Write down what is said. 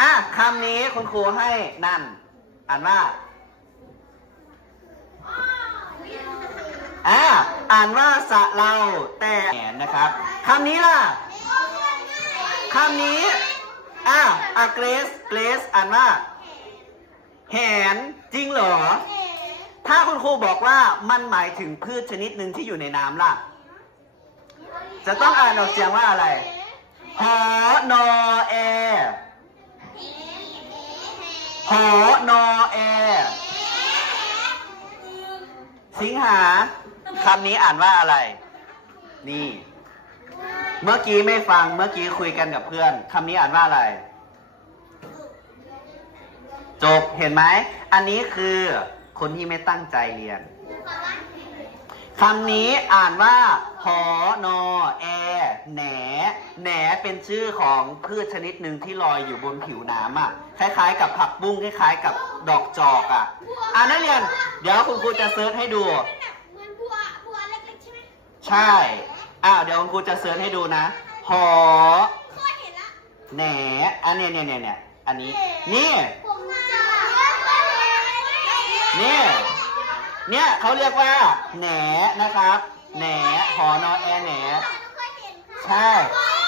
อะคำนี้คุณครูให้นั่น อ่านว่าอ่าอ่านว่าสะเราแต่แหนนะครับคำนี้ล่ะคำนี้อะอะเกรสเกรสอ่านว่าแหนจริงเหรอ ถ้าคุณครูบอกว่ามันหมายถึงพืชชนิดหนึ่งที่อยู่ในน้ำล่ะ จะต้องอ่านออกเสียงว่าอะไรหอแอ หอนอแอ สิงหาคำนี้อ่านว่าอะไร นี่ เมื่อกี้ไม่ฟัง เมื่อกี้คุยกันกับเพื่อนคำนี้อ่านว่าอะไร จบ เห็นไหม อันนี้คือคนที่ไม่ตั้งใจเรียนคำนี้อ่านว่าหอนอแอ แหนแหนเป็นชื่อของพืชชนิดหนึ่งที่ลอยอยู่บนผิวน้ำอะ คล้าย ๆ กับผักบุ้งคล้ายๆ กับดอกจอกอะอ่านักเรียน เดี๋ยวคุณครูจะเซิร์ชให้ดู เหมือนบัวบัวเล็กๆใช่ไหมใช่อ้าวเดี๋ยวคุณครูจะเซิร์ชให้ดูนะ หอ เคยเห็นละแหนอันเนี้ยเนี่ยเนี่ยเนี่ยอันนี้ นี่ ผมจะนี่ เนี่ยเขาเรียกว่าแหนนะครับ แหนหอนอแอแหน เ